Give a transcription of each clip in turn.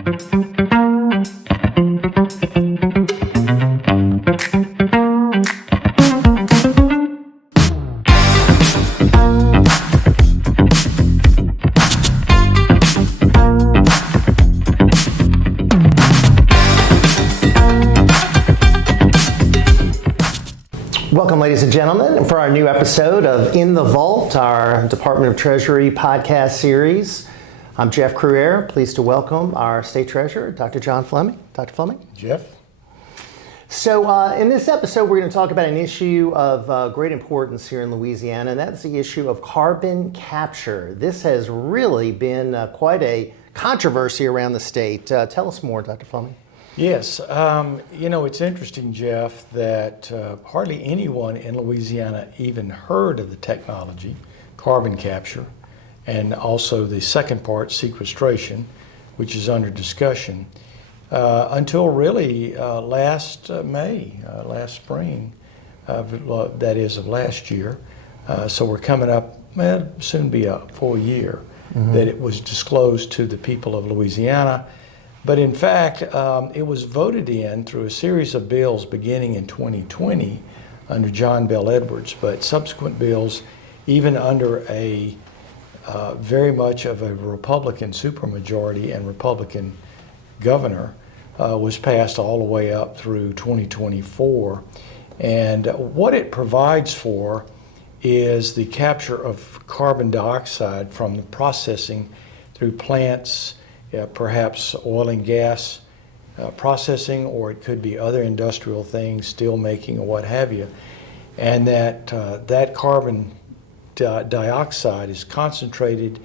Welcome, ladies and gentlemen, for our new episode of In the Vault, our Department of Treasury podcast series. I'm Jeff Cruere, pleased to welcome our State Treasurer, Dr. John Fleming. Dr. Fleming. Jeff. So in this episode, we're going to talk about an issue of great importance here in Louisiana, and that's the issue of carbon capture. This has really been quite a controversy around the state. Tell us more, Dr. Fleming. Yes, it's interesting, Jeff, that hardly anyone in Louisiana even heard of the technology, carbon capture, and also the second part, sequestration, which is under discussion, until really last spring, that is of last year. So we're coming up, soon be a full year, that it was disclosed to the people of Louisiana. But in fact, it was voted in through a series of bills beginning in 2020 under John Bell Edwards, but subsequent bills, even under a very much of a Republican supermajority and Republican governor, was passed all the way up through 2024. And what it provides for is the capture of carbon dioxide from the processing through plants, perhaps oil and gas processing, or it could be other industrial things, steel making or what have you. And that carbon dioxide is concentrated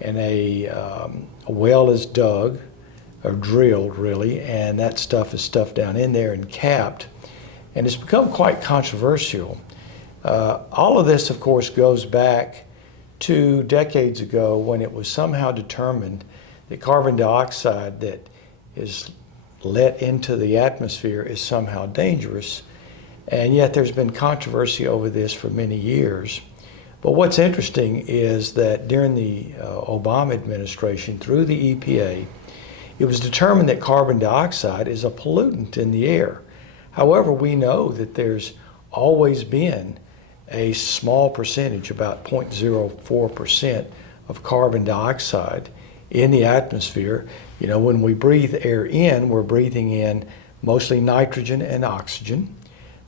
and a well is dug or drilled really, and that stuff is stuffed down in there and capped. And it's become quite controversial. All of this, of course, goes back to decades ago when it was somehow determined that carbon dioxide that is let into the atmosphere is somehow dangerous, and yet there's been controversy over this for many years. But what's interesting is that during the Obama administration, through the EPA, it was determined that carbon dioxide is a pollutant in the air. However, we know that there's always been a small percentage, about 0.04% of carbon dioxide in the atmosphere. You know, when we breathe air in, we're breathing in mostly nitrogen and oxygen.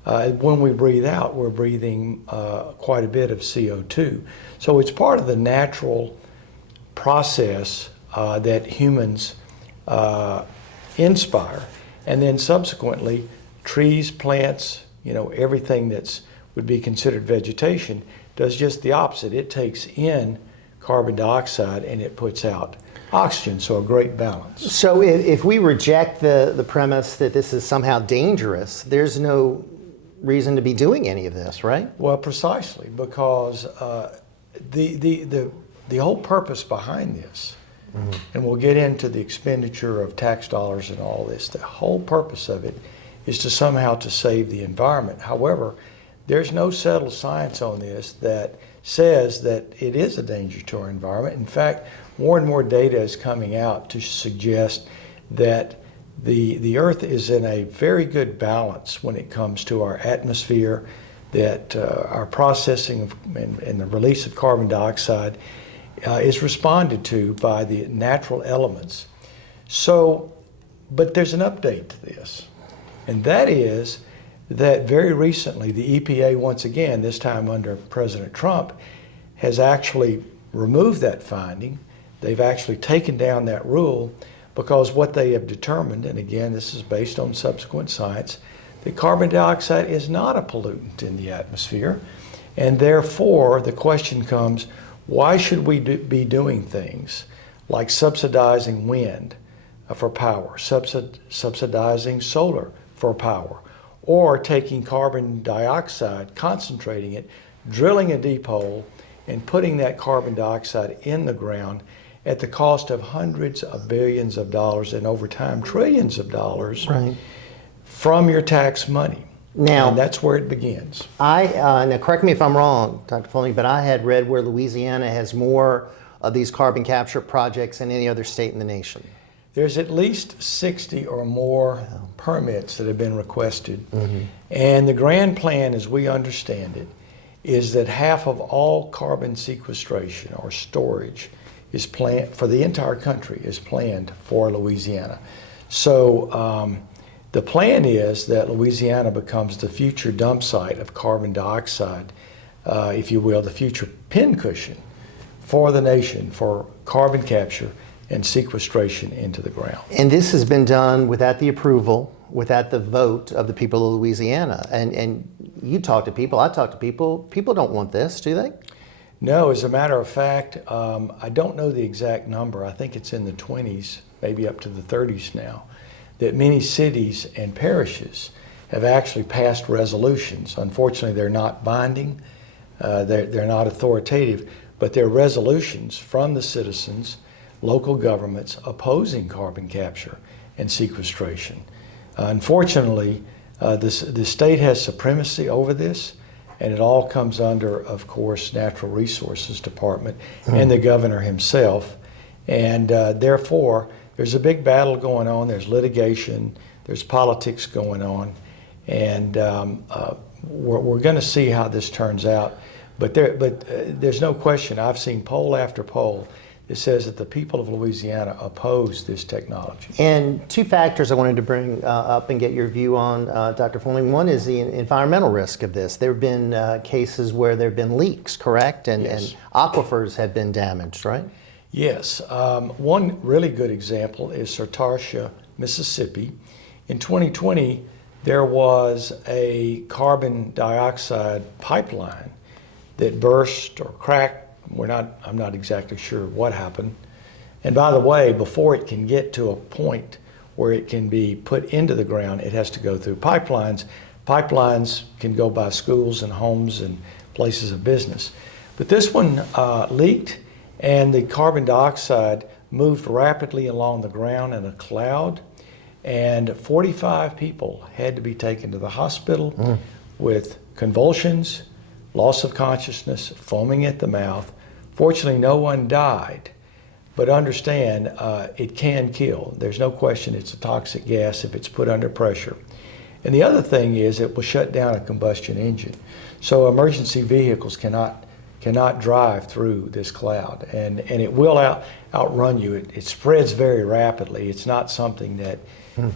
When we breathe out, we're breathing quite a bit of CO2. So it's part of the natural process that humans inspire. And then subsequently, trees, plants, everything that's would be considered vegetation does just the opposite. It takes in carbon dioxide and it puts out oxygen, so a great balance. So if we reject the premise that this is somehow dangerous, there's no reason to be doing any of this, right? Well, precisely, because the whole purpose behind this, and we'll get into the expenditure of tax dollars and all this, the whole purpose of it is to somehow to save the environment. However, there's no settled science on this that says that it is a danger to our environment. In fact, more and more data is coming out to suggest that the Earth is in a very good balance when it comes to our atmosphere, that our processing and the release of carbon dioxide is responded to by the natural elements. So, but there's an update to this, and that is that very recently the EPA, once again, this time under President Trump, has actually removed that finding. They've actually taken down that rule because what they have determined, and again, this is based on subsequent science, that carbon dioxide is not a pollutant in the atmosphere. And therefore, the question comes, why should we be doing things like subsidizing wind for power, subsidizing solar for power, or taking carbon dioxide, concentrating it, drilling a deep hole, and putting that carbon dioxide in the ground at the cost of hundreds of billions of dollars and over time trillions of dollars from your tax money. Now, and that's where it begins. Now correct me if I'm wrong, Dr. Fleming, but I had read where Louisiana has more of these carbon capture projects than any other state in the nation. There's at least 60 or more permits that have been requested. And the grand plan, as we understand it, is that half of all carbon sequestration or storage is planned for the entire country, is planned for Louisiana. So the plan is that Louisiana becomes the future dump site of carbon dioxide, if you will, the future pincushion for the nation for carbon capture and sequestration into the ground. And this has been done without the approval, without the vote of the people of Louisiana. And you talk to people, I talk to people, people don't want this, do they? No, as a matter of fact, I don't know the exact number. I think it's in the 20s, maybe up to the 30s now, that many cities and parishes have actually passed resolutions. Unfortunately, they're not binding, they're not authoritative, but they're resolutions from the citizens, local governments opposing carbon capture and sequestration. Unfortunately, the state has supremacy over this, and it all comes under, of course, Natural Resources Department and the governor himself. And therefore, there's a big battle going on. There's litigation. There's politics going on. And we're going to see how this turns out. But there's no question. I've seen poll after poll that says that the people of Louisiana oppose this technology. And two factors I wanted to bring up and get your view on, Dr. Fleming. One is the environmental risk of this. There have been cases where there have been leaks, correct? And, Yes. and aquifers have been damaged, right? Yes. One really good example is Sartartia, Mississippi. In 2020, there was a carbon dioxide pipeline that burst or cracked. I'm not exactly sure what happened. And by the way, before it can get to a point where it can be put into the ground, it has to go through pipelines. Pipelines can go by schools and homes and places of business. But this one leaked, and the carbon dioxide moved rapidly along the ground in a cloud, and 45 people had to be taken to the hospital with convulsions, loss of consciousness, foaming at the mouth. Fortunately, no one died, but understand it can kill. There's no question it's a toxic gas if it's put under pressure. And the other thing is it will shut down a combustion engine. So emergency vehicles cannot drive through this cloud, and it will outrun you. It spreads very rapidly. It's not something that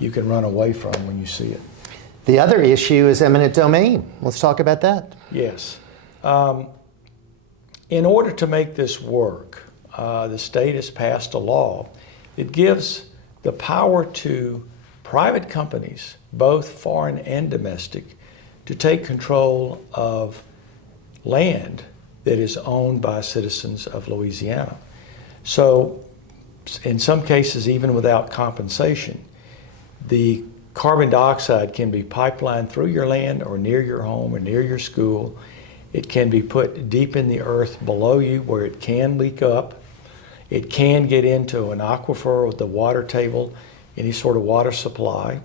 you can run away from when you see it. The other issue is eminent domain. Let's talk about that. Yes. In order to make this work, the state has passed a law that gives the power to private companies, both foreign and domestic, to take control of land that is owned by citizens of Louisiana. So in some cases, even without compensation, the carbon dioxide can be pipelined through your land or near your home or near your school. It can be put deep in the earth below you where it can leak up. It can get into an aquifer with the water table, any sort of water supply.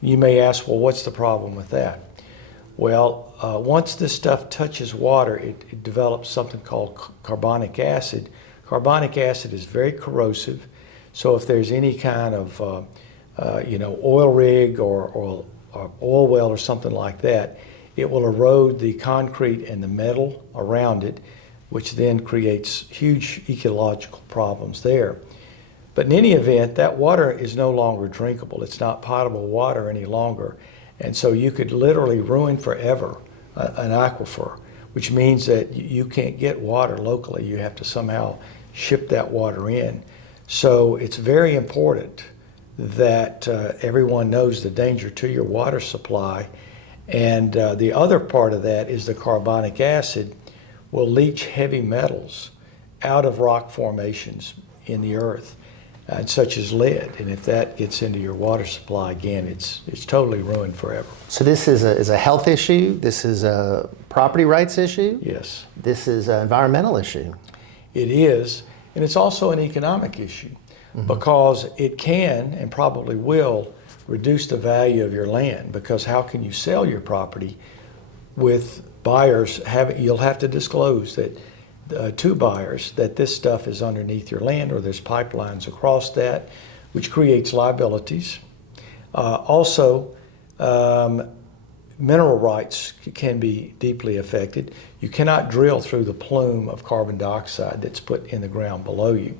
You may ask, well, what's the problem with that? Well, once this stuff touches water, it develops something called carbonic acid. Carbonic acid is very corrosive, so if there's any kind of oil rig or oil well or something like that, it will erode the concrete and the metal around it, which then creates huge ecological problems there. But in any event, that water is no longer drinkable. It's not potable water any longer. And so you could literally ruin forever an aquifer, which means that you can't get water locally. You have to somehow ship that water in. So it's very important that everyone knows the danger to your water supply. And the other part of that is the carbonic acid will leach heavy metals out of rock formations in the earth, such as lead. And if that gets into your water supply, again, it's totally ruined forever. So this is a health issue, this is a property rights issue, Yes, this is an environmental issue. it is. And it's also an economic issue because it can and probably will reduce the value of your land, because how can you sell your property with buyers? You'll have to disclose that to buyers that this stuff is underneath your land or there's pipelines across that, which creates liabilities. Also, mineral rights can be deeply affected. You cannot drill through the plume of carbon dioxide that's put in the ground below you.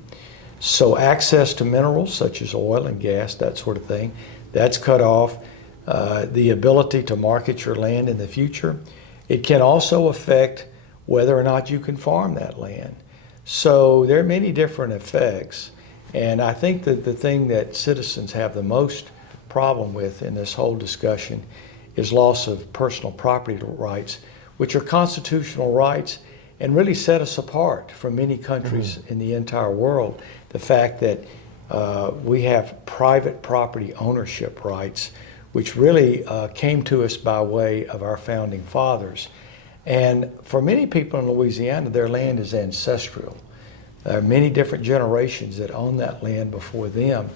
So access to minerals such as oil and gas, that sort of thing, that's cut off. The ability to market your land in the future. It can also affect whether or not you can farm that land. So there are many different effects. And I think that the thing that citizens have the most problem with in this whole discussion is loss of personal property rights, which are constitutional rights and really set us apart from many countries in the entire world. The fact that we have private property ownership rights, which really came to us by way of our founding fathers. And for many people in Louisiana, their land is ancestral. There are many different generations that own that land before them,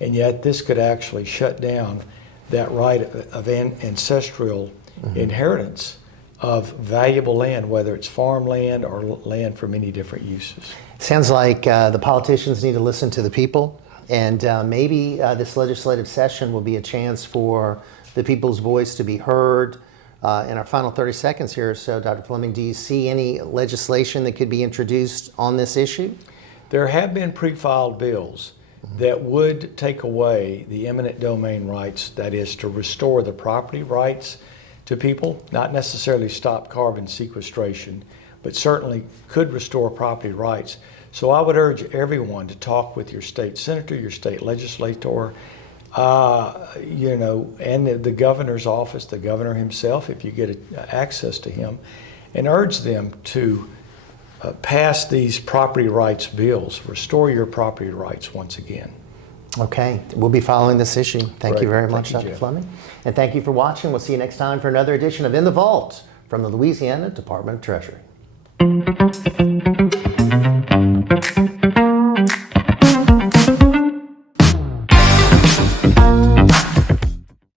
and yet this could actually shut down that right of ancestral inheritance of valuable land, whether it's farmland or land for many different uses. Sounds like the politicians need to listen to the people, and maybe this legislative session will be a chance for the people's voice to be heard. In our final 30 seconds here or so, Dr. Fleming, do you see any legislation that could be introduced on this issue? There have been pre-filed bills that would take away the eminent domain rights, that is to restore the property rights to people, not necessarily stop carbon sequestration, but certainly could restore property rights. So I would urge everyone to talk with your state senator, your state legislator, and the governor's office, the governor himself, if you get access to him, and urge them to pass these property rights bills, restore your property rights once again. Okay, we'll be following this issue. Thank you very much, Thank you, Dr. Jeff. Fleming. And thank you for watching. We'll see you next time for another edition of In the Vault from the Louisiana Department of Treasury.